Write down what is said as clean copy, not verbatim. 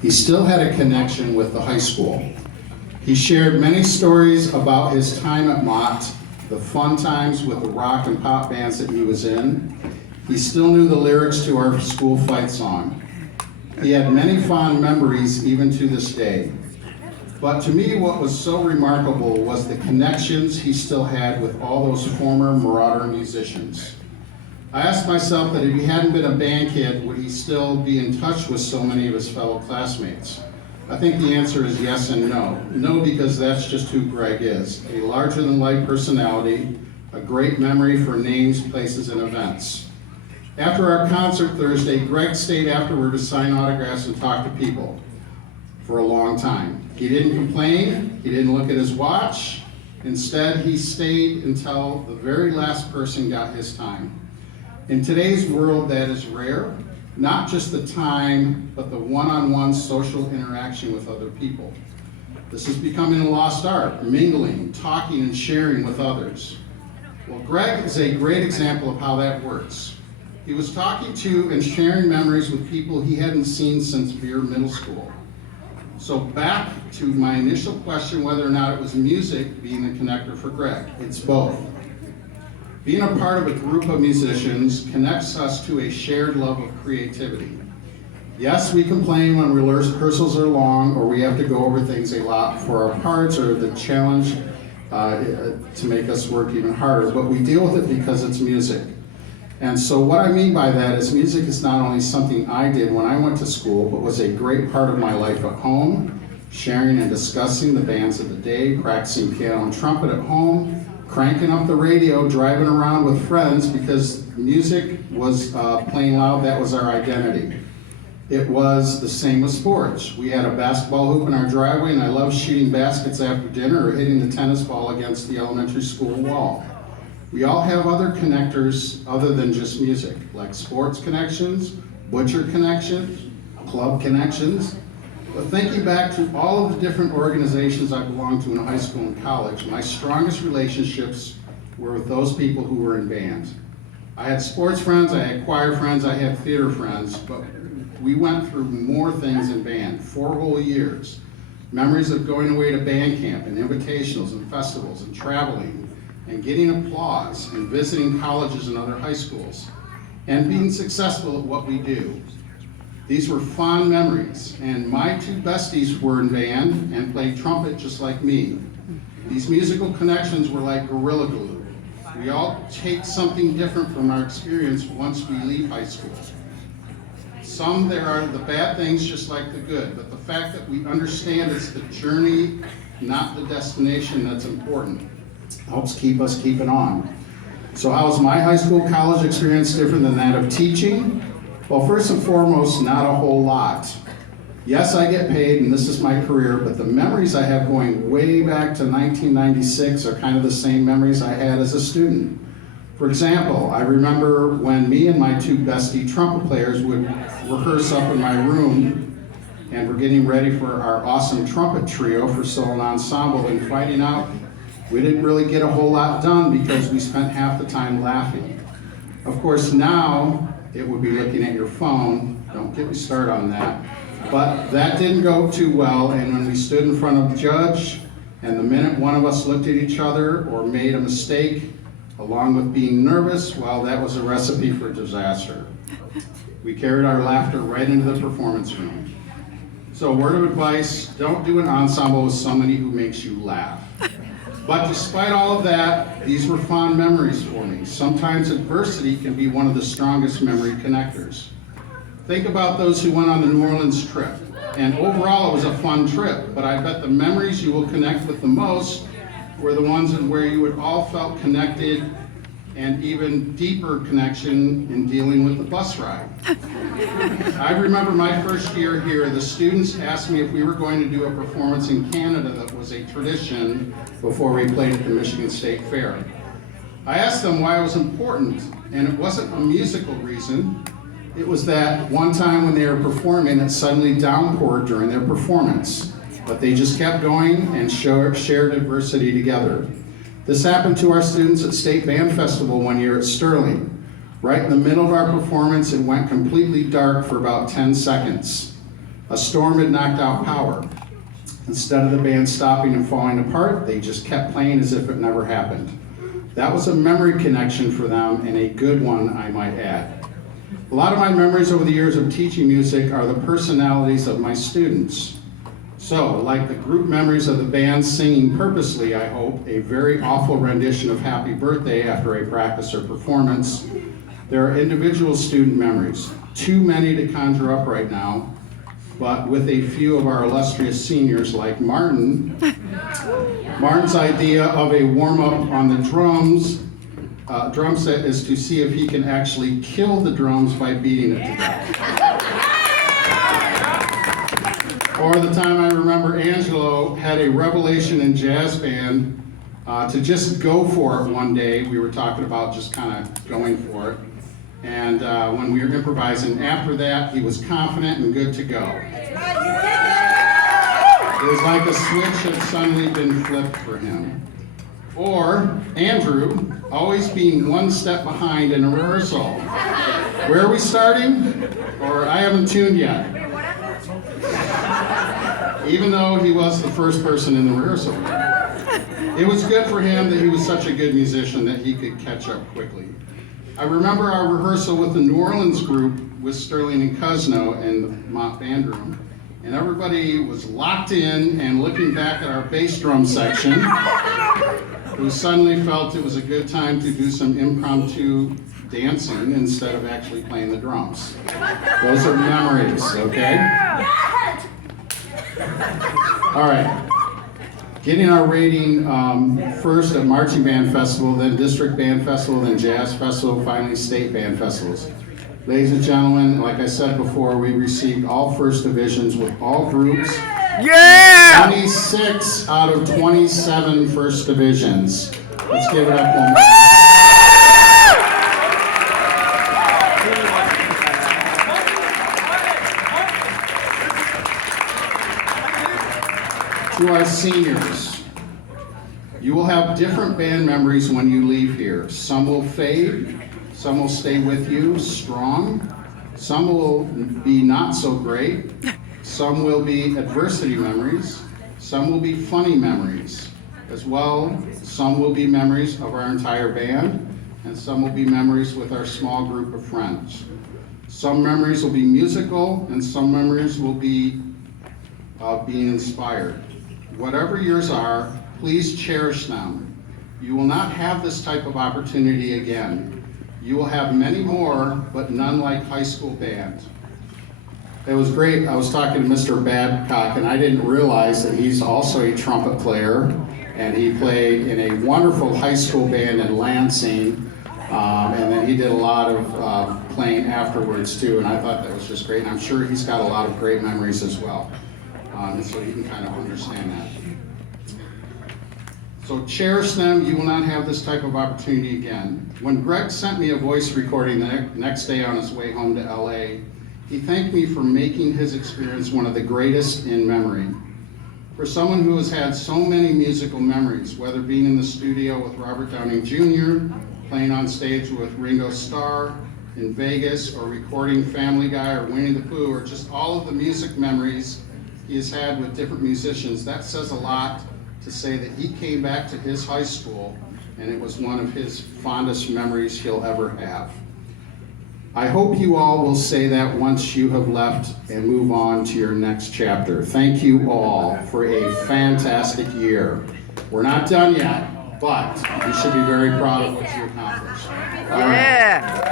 he still had a connection with the high school. He shared many stories about his time at Mott, the fun times with the rock and pop bands that he was in. He still knew the lyrics to our school fight song. He had many fond memories even to this day. But to me, what was so remarkable was the connections he still had with all those former Marauder musicians. I asked myself that if he hadn't been a band kid, would he still be in touch with so many of his fellow classmates? I think the answer is yes and no. No, because that's just who Greg is. A larger-than-life personality, a great memory for names, places, and events. After our concert Thursday, Greg stayed afterward to sign autographs and talk to people for a long time. He didn't complain, he didn't look at his watch. Instead, he stayed until the very last person got his time. In today's world, that is rare. Not just the time, but the one-on-one social interaction with other people. This is becoming a lost art, mingling, talking, and sharing with others. Well, Greg is a great example of how that works. He was talking to and sharing memories with people he hadn't seen since Beer Middle School. So back to my initial question, whether or not it was music being the connector for Greg. It's both. Being a part of a group of musicians connects us to a shared love of creativity. Yes, we complain when rehearsals are long or we have to go over things a lot for our parts or the challenge to make us work even harder, but we deal with it because it's music. And so what I mean by that is music is not only something I did when I went to school, but was a great part of my life at home, sharing and discussing the bands of the day, practicing piano and trumpet at home, cranking up the radio, driving around with friends because music was playing loud. That was our identity. It was the same with sports. We had a basketball hoop in our driveway and I loved shooting baskets after dinner or hitting the tennis ball against the elementary school wall. We all have other connectors other than just music, like sports connections, butcher connections, club connections. But thinking back to all of the different organizations I belonged to in high school and college, my strongest relationships were with those people who were in bands. I had sports friends, I had choir friends, I had theater friends, but we went through more things in band, 4 whole years. Memories of going away to band camp and invitationals and festivals and traveling and getting applause and visiting colleges and other high schools and being successful at what we do. These were fond memories, and my 2 besties were in band and played trumpet just like me. These musical connections were like gorilla glue. We all take something different from our experience once we leave high school. Some there are the bad things just like the good, but the fact that we understand it's the journey, not the destination, that's important. Helps keep us keeping on. So how was my high school, college experience different than that of teaching? Well, first and foremost, not a whole lot. Yes, I get paid and this is my career, but the memories I have going way back to 1996 are kind of the same memories I had as a student. For example, I remember when me and my 2 bestie trumpet players would rehearse up in my room and we're getting ready for our awesome trumpet trio for solo and ensemble and fighting out. We didn't really get a whole lot done because we spent half the time laughing. Of course, now it would be looking at your phone. Don't get me started on that. But that didn't go too well, and when we stood in front of the judge, and the minute one of us looked at each other or made a mistake, along with being nervous, well, that was a recipe for disaster. We carried our laughter right into the performance room. So word of advice, don't do an ensemble with somebody who makes you laugh. But despite all of that, these were fond memories for me. Sometimes adversity can be one of the strongest memory connectors. Think about those who went on the New Orleans trip. And overall, it was a fun trip, but I bet the memories you will connect with the most were the ones where you would all felt connected and even deeper connection in dealing with the bus ride. I remember my first year here, the students asked me if we were going to do a performance in Canada that was a tradition before we played at the Michigan State Fair. I asked them why it was important, and it wasn't a musical reason. It was that one time when they were performing, it suddenly downpoured during their performance, but they just kept going and shared adversity together. This happened to our students at State Band Festival one year at Sterling. Right in the middle of our performance, it went completely dark for about 10 seconds. A storm had knocked out power. Instead of the band stopping and falling apart, they just kept playing as if it never happened. That was a memory connection for them, and a good one, I might add. A lot of my memories over the years of teaching music are the personalities of my students. So, like the group memories of the band singing purposely, I hope, a very awful rendition of Happy Birthday after a practice or performance, there are individual student memories. Too many to conjure up right now, but with a few of our illustrious seniors like Martin. Martin's idea of a warm-up on the drum set is to see if he can actually kill the drums by beating it to death. Or the time I remember Angelo had a revelation in jazz band to just go for it one day. We were talking about just kind of going for it. And when we were improvising after that, he was confident and good to go. It was like a switch had suddenly been flipped for him. Or Andrew, always being one step behind in a rehearsal. Where are we starting? Or I haven't tuned yet. Even though he was the first person in the rehearsal. It was good for him that he was such a good musician that he could catch up quickly. I remember our rehearsal with the New Orleans group with Sterling and Cosno in the Mott band room, and everybody was locked in and looking back at our bass drum section, who suddenly felt it was a good time to do some impromptu dancing instead of actually playing the drums. Those are memories, okay? All right. Getting our rating first at Marching Band Festival, then District Band Festival, then Jazz Festival, finally State Band Festivals. Ladies and gentlemen, like I said before, we received all first divisions with all groups. Yeah! 26 out of 27 first divisions. Let's give it up one more. To our seniors, you will have different band memories when you leave here. Some will fade, some will stay with you strong, some will be not so great, some will be adversity memories, some will be funny memories. As well, some will be memories of our entire band, and some will be memories with our small group of friends. Some memories will be musical, and some memories will be being inspired. Whatever yours are, please cherish them. You will not have this type of opportunity again. You will have many more, but none like high school band. It was great. I was talking to Mr. Babcock, and I didn't realize that he's also a trumpet player, and he played in a wonderful high school band in Lansing, and then he did a lot of playing afterwards too, and I thought that was just great, and I'm sure he's got a lot of great memories as well. And so you can kind of understand that. So cherish them. You will not have this type of opportunity again. When Greg sent me a voice recording the next day on his way home to LA, he thanked me for making his experience one of the greatest in memory. For someone who has had so many musical memories, whether being in the studio with Robert Downing Jr., playing on stage with Ringo Starr, in Vegas, or recording Family Guy or Winnie the Pooh, or just all of the music memories he has had with different musicians, that says a lot to say that he came back to his high school and it was one of his fondest memories he'll ever have. I hope you all will say that once you have left and move on to your next chapter. Thank you all for a fantastic year. We're not done yet, but you should be very proud of what you accomplished. All right. Yeah!